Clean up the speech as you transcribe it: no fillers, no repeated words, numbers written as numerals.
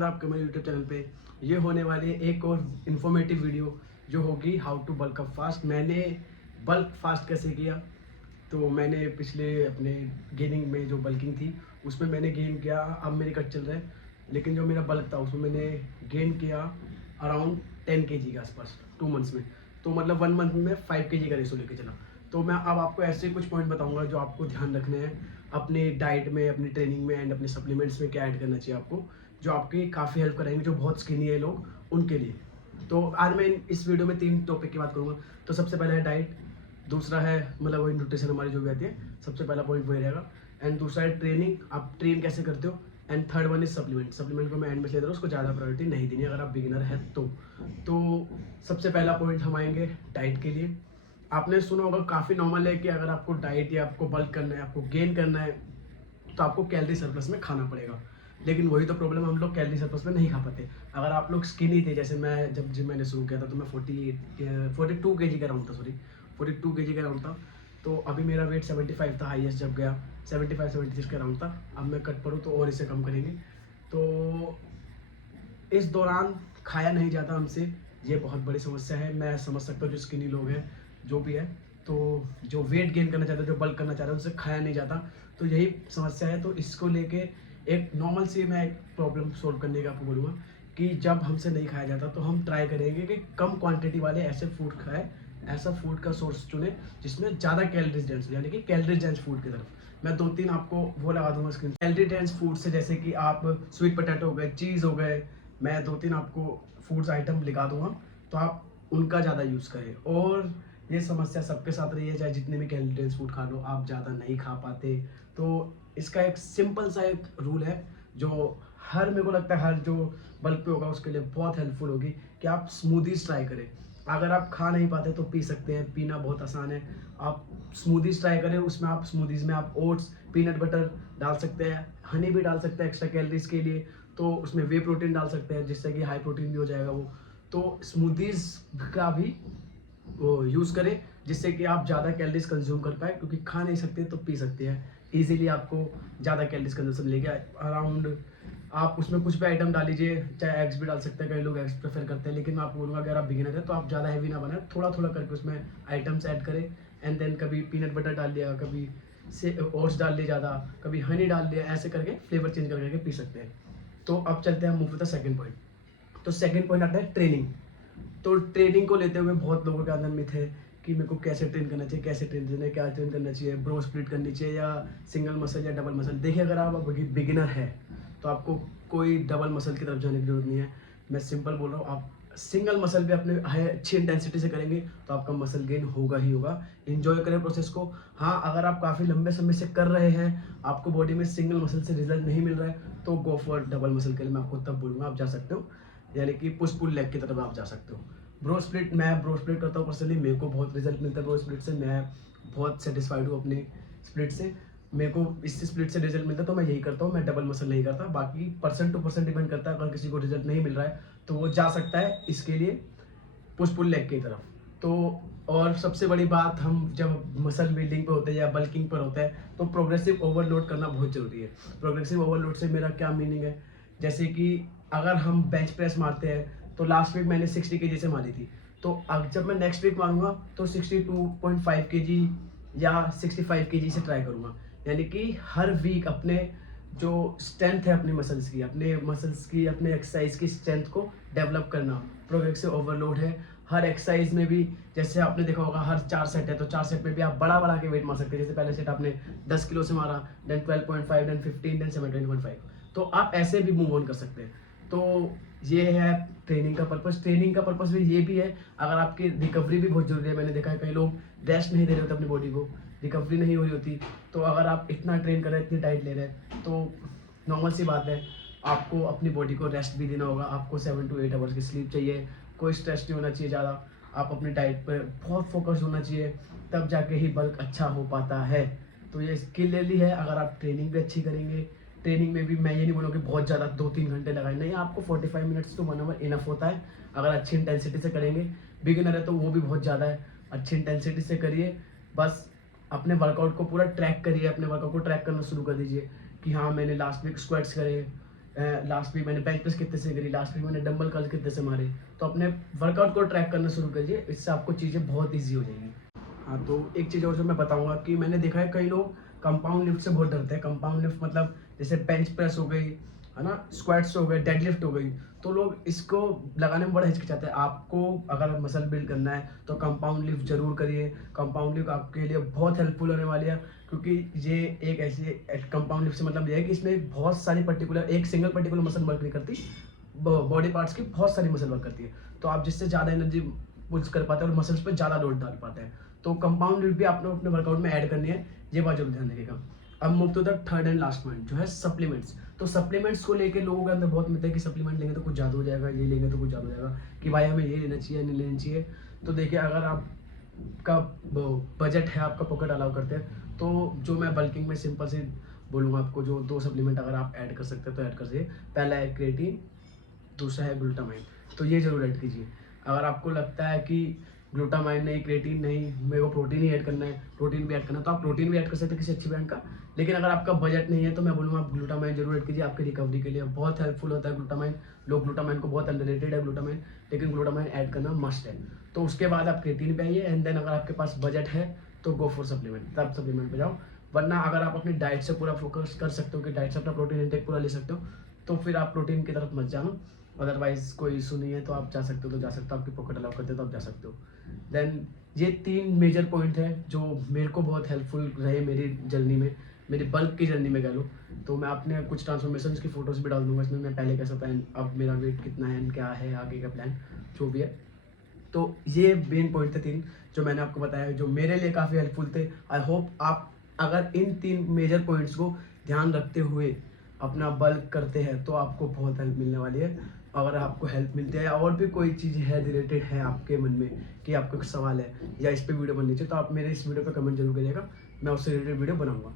स्वागत है आपके मेरे यूट्यूब चैनल पे। ये होने वाली एक और इन्फॉर्मेटिव वीडियो जो होगी how to bulk up fast. मैंने बल्क फास्ट कैसे किया, तो मैंने पिछले अपने गेनिंग में जो बल्किंग थी उसमें मैंने गेन किया। अब मेरी कट चल रहा है, लेकिन जो मेरा बल्क था उसमें मैंने गेन किया अराउंड 10 kg के आसपास 2 मंथ्स में। तो मतलब 1 मंथ में 5 kg का रेशो लेके चला। तो मैं अब आपको ऐसे कुछ पॉइंट बताऊंगा जो आपको ध्यान रखने हैं अपनी डाइट में, अपनी ट्रेनिंग में एंड अपने सप्लीमेंट्स में क्या ऐड करना चाहिए आपको, जो आपकी काफ़ी हेल्प करेंगे जो बहुत स्किनी है लोग उनके लिए। तो आज मैं इस वीडियो में 3 टॉपिक की बात करूँगा। तो सबसे पहला है डाइट, दूसरा है मतलब वही न्यूट्रिशन हमारी जो भी आती है, सबसे पहला पॉइंट वही रहेगा। एंड दूसरा है ट्रेनिंग, आप ट्रेन कैसे करते हो। And third one is supplement. Supplement को मैं एंड में ले दे रहा हूँ, उसको ज़्यादा प्रायोरिटी नहीं देनी अगर आप बिगिनर है तो सबसे पहला पॉइंट हम आएंगे डाइट के लिए। आपने सुना होगा, काफ़ी नॉर्मल है कि अगर आपको डाइट या आपको बल्क करना है, आपको गेन करना है, तो आपको कैलोरी सरप्लस में खाना पड़ेगा। लेकिन वही तो प्रॉब्लम, हम लोग कैलोरी सरप्लस में नहीं खा पाते। अगर आप लोग स्किनी थे, जैसे मैं जब जिम मैंने शुरू किया था तो मैं 42 kg का राउंड था, 42 kg का राउंड था। तो अभी मेरा वेट 75 था, हाईएस्ट जब गया 75-76 का राउंड था। अब मैं कट पड़ूँ तो और इसे कम करेंगे। तो इस दौरान खाया नहीं जाता हमसे, ये बहुत बड़ी समस्या है। मैं समझ सकता हूँ जो स्किनी लोग हैं, जो भी है, तो जो वेट गेन करना चाहते हैं, जो बल्क करना चाहते हैं, उनसे खाया नहीं जाता। तो यही समस्या है। तो इसको लेके एक नॉर्मल सी मैं एक प्रॉब्लम सोल्व करने का आपको बोलूँगा कि जब हमसे नहीं खाया जाता तो हम ट्राई करेंगे कि कम क्वांटिटी वाले ऐसे फूड खाएं, ऐसा फूड का सोर्स चुने जिसमें ज़्यादा कैलोरीज डेंस हो, यानी कि कैलोरी डेंस फूड की तरफ। मैं 2-3 आपको वो लगा दूंगा स्क्रीन। कैलोरी डेंस फूड से जैसे कि आप स्वीट पोटैटो हो गए, चीज़ हो गए, मैं 2-3 आपको फूड्स आइटम लिखा दूंगा, तो आप उनका ज़्यादा यूज़ करें। और ये समस्या सबके साथ रही है, चाहे जितने भी कैलोरी डेंस फूड खा लो, आप ज़्यादा नहीं खा पाते। तो इसका एक सिंपल सा एक रूल है जो हर, मेरे को लगता है हर जो बल्क पे होगा उसके लिए बहुत हेल्पफुल होगी, कि आप स्मूदीज ट्राई करें। अगर आप खा नहीं पाते तो पी सकते हैं, पीना बहुत आसान है। आप स्मूदीज ट्राई करें, उसमें आप स्मूदीज में आप ओट्स, पीनट बटर डाल सकते हैं, हनी भी डाल सकते हैं एक्स्ट्रा कैलोरीज के लिए। तो उसमें वे प्रोटीन डाल सकते हैं जिससे कि हाई प्रोटीन भी हो जाएगा वो। तो स्मूदीज का भी वो यूज़ करें जिससे कि आप ज़्यादा कैलोरीज कंज्यूम कर पाए, क्योंकि खा नहीं सकते तो पी सकते हैं इजीली। आपको ज़्यादा कैलोरीज कंज्यूम लेगा अराउंड। आप उसमें कुछ भी आइटम डाल लीजिए, चाहे एग्स भी डाल सकते हैं, कई लोग एग्स प्रेफर करते हैं, लेकिन मैं आपको बोलूँगा अगर आप बिगिनर है तो आप ज़्यादा हैवी ना बनाए, थोड़ा थोड़ा करके उसमें आइटम्स ऐड करें। एंड देन कभी पीनट बटर डाल लिया, कभी से ओट्स डाल लिया ज़्यादा, कभी हनी डाल लिया, ऐसे करके फ्लेवर चेंज करके पी सकते हैं। तो अब चलते हैं move to the second point. तो सेकंड पॉइंट आता है ट्रेनिंग। तो ट्रेनिंग को लेते हुए बहुत लोगों के अंदर मिथ है कि मेरे को कैसे ट्रेन करना चाहिए, कैसे ट्रेन करना है, क्या ट्रेन करना चाहिए, ब्रो स्प्लिट करनी चाहिए या सिंगल मसल या डबल मसल। देखिए, अगर आप बिगिनर है तो आपको कोई डबल मसल की तरफ जाने की जरूरत नहीं है। मैं सिंपल बोल रहा हूँ, आप सिंगल मसल पे अपने अच्छी इंटेंसिटी से करेंगे तो आपका मसल गेन होगा ही होगा। इंजॉय करें प्रोसेस को। हाँ, अगर आप काफ़ी लंबे समय से कर रहे हैं, आपको बॉडी में सिंगल मसल से रिजल्ट नहीं मिल रहा है, तो गो फॉर डबल मसल के लिए मैं आपको तब बोलूँगा आप जा सकते हो, यानी कि पुश पुल लेग की तरफ आप जा सकते हो। ब्रो स्प्लिट, मैं ब्रो स्प्लिट करता हूँ पर्सनली, मेरे को बहुत रिजल्ट मिलता है ब्रो स्प्लिट से। मैं बहुत सेटिस्फाइड हूँ अपने स्प्लिट से, मेरे को इस स्प्लिट से रिजल्ट मिलता है, तो मैं यही करता हूँ। मैं डबल मसल नहीं करता। बाकी पर्सन टू पर्सन डिपेंड करता है, अगर किसी को रिजल्ट नहीं मिल रहा है तो वो जा सकता है इसके लिए पुश पुल लेग की तरफ। तो और सबसे बड़ी बात, हम जब मसल बिल्डिंग पे होते हैं या बल्किंग पर होते हैं तो प्रोग्रेसिव ओवरलोड करना बहुत जरूरी है। प्रोग्रेसिव ओवरलोड से मेरा क्या मीनिंग है, जैसे कि अगर हम बेंच प्रेस मारते हैं तो लास्ट वीक मैंने 60 kg से मारी थी, तो अब जब मैं नेक्स्ट वीक मारूंगा तो 62.5 kg या 65 kg से ट्राई करूंगा। यानी कि हर वीक अपने जो स्ट्रेंथ है अपनी मसल्स की अपने एक्सरसाइज की स्ट्रेंथ को डेवलप करना प्रोग्रेसिव ओवरलोड है। हर एक्सरसाइज में भी, जैसे आपने देखा होगा, हर 4 सेट है तो 4 सेट में भी आप बड़ा बड़ा के वेट मार सकते हैं। जैसे पहले सेट आपने 10 किलो से मारा, देन 12.5, देन 15, देन 17.5, तो आप ऐसे भी मूव ऑन कर सकते हैं। तो ये है ट्रेनिंग का पर्पस। ट्रेनिंग का पर्पस भी ये भी है, अगर आपकी रिकवरी भी बहुत जरूरी है। मैंने देखा है कई लोग रेस्ट नहीं दे रहे होते अपनी बॉडी को, रिकवरी नहीं हो रही होती। तो अगर आप इतना ट्रेन कर रहे हैं, इतनी डाइट ले रहे हैं, तो नॉर्मल सी बात है, आपको अपनी बॉडी को रेस्ट भी देना होगा। आपको 7 to 8 आवर्स की स्लीप चाहिए, कोई स्ट्रेस नहीं होना चाहिए ज़्यादा, आप अपनी डाइट पर बहुत फोकस होना चाहिए, तब जाके ही बल्क अच्छा हो पाता है। तो ये स्किल ले ली है। अगर आप ट्रेनिंग भी अच्छी करेंगे, ट्रेनिंग में भी मैं ये नहीं बोलूँगा कि बहुत ज़्यादा 2-3 घंटे लगाए, नहीं, आपको 45 मिनट्स to 1 आवर इनफ होता है अगर अच्छी इंटेंसिटी से करेंगे। बिगिनर है तो वो भी बहुत ज़्यादा है, अच्छी इंटेंसिटी से करिए। बस अपने वर्कआउट को पूरा ट्रैक करिए, अपने वर्कआउट को ट्रैक करना शुरू कर दीजिए कि हाँ, मैंने लास्ट वीक स्क्वाट्स करे, लास्ट वीक मैंने बेंच प्रेस कितने से करी, लास्ट वीक मैंने डंबल कर्ल कितने से मारे। तो अपने वर्कआउट को ट्रैक करना शुरू करिए, इससे आपको चीज़ें बहुत ईजी हो जाएंगी। हाँ, तो एक चीज़ और जो मैं बताऊंगा कि मैंने देखा है कई लोग कंपाउंड लिफ्ट से बहुत डरते हैं। कंपाउंड लिफ्ट मतलब जैसे बेंच प्रेस हो गई, है ना, स्क्वाट्स हो गए, डेडलिफ्ट हो गई, तो लोग इसको लगाने में बड़ा हिचकिचाते हैं। आपको अगर मसल बिल्ड करना है तो कंपाउंड लिफ्ट जरूर करिए। कंपाउंड लिफ्ट आपके लिए बहुत हेल्पफुल होने वाली है, क्योंकि ये एक ऐसी कंपाउंड लिफ्ट से मतलब ये है कि इसमें बहुत सारी पर्टिकुलर, एक सिंगल पर्टिकुलर मसल वर्क नहीं करती, बॉडी पार्ट्स की बहुत सारी मसल वर्क करती है। तो आप जिससे ज़्यादा एनर्जी पुश कर पाते हैं और मसल्स पे ज़्यादा लोड डाल पाते हैं। तो कंपाउंड लिफ्ट भी आपने अपने वर्कआउट में ऐड करनी है, ये बात जरूर ध्यान रखिएगा। अब move to the third and last point जो है सप्लीमेंट्स। तो सप्लीमेंट्स को लेके लोगों के अंदर बहुत मिलता है कि सप्लीमेंट लेंगे तो कुछ ज़्यादा हो जाएगा, ये लेंगे तो कुछ ज़्यादा हो जाएगा, कि भाई हमें ये लेना चाहिए नहीं लेना चाहिए। तो देखिए, अगर आपका बजट है, आपका पॉकेट अलाउ करते हैं, तो जो मैं बल्किंग में सिंपल से बोलूँगा आपको, जो 2 सप्लीमेंट अगर आप ऐड कर सकते हैं तो ऐड कर सकते। पहला है क्रिएटिन, दूसरा है ग्लूटामाइन। तो ये जरूर ऐड कीजिए। अगर आपको लगता है कि ग्लूटामाइन नहीं, क्रिएटिन नहीं, मेरे को प्रोटीन ही ऐड करना है, प्रोटीन भी ऐड करना है, तो आप प्रोटीन भी ऐड कर सकते हैं किसी अच्छी ब्रांड का। लेकिन अगर आपका बजट नहीं है तो मैं बोलूँगा आप ग्लूटामाइन जरूर ऐड कीजिए, आपकी रिकवरी के लिए बहुत हेल्पफुल होता है ग्लूटामाइन। लोग ग्लूटामाइन को बहुत अंडररेटेड है ग्लूटामाइन, लेकिन ग्लूटामाइन ऐड करना मस्ट है। तो उसके बाद आप क्रिएटिन पे आइए, एंड देन अगर आपके पास बजट है तो गो फॉर सप्लीमेंट, तब सप्लीमेंट पे जाओ। वरना अगर आप अपनी डाइट से पूरा फोकस कर सकते हो कि डाइट से अपना प्रोटीन इंटेक पूरा ले सकते हो, तो फिर आप प्रोटीन की तरफ मत जाना। अदरवाइज कोई इशू नहीं है तो आप जा सकते हो, तो जा सकते हो, आपकी पॉकेट अलाउ करते हो तो आप जा सकते हो। देन ये 3 मेजर पॉइंट है जो मेरे को बहुत हेल्पफुल रहे मेरी जर्नी में, मेरी बल्क की जर्नी में कह लो। तो मैं अपने कुछ ट्रांसफॉर्मेशन की फोटोज़ भी डाल दूंगा इसमें, मैं पहले कैसा था, अब मेरा वेट कितना है, क्या है आगे का प्लान, जो भी है। तो ये मेन पॉइंट थे 3 जो मैंने आपको बताया, जो मेरे लिए काफ़ी हेल्पफुल थे। आई होप आप अगर इन 3 मेजर पॉइंट्स को ध्यान रखते हुए अपना बल्क करते हैं तो आपको बहुत हेल्प मिलने वाली है। अगर आपको हेल्प मिलती है और भी कोई चीज़ है रिलेटेड है आपके मन में कि आपका कुछ सवाल है या इस पे वीडियो बननी चाहिए, तो आप मेरे इस वीडियो पे कमेंट जरूर करिएगा, मैं उससे रिलेटेड वीडियो बनाऊंगा।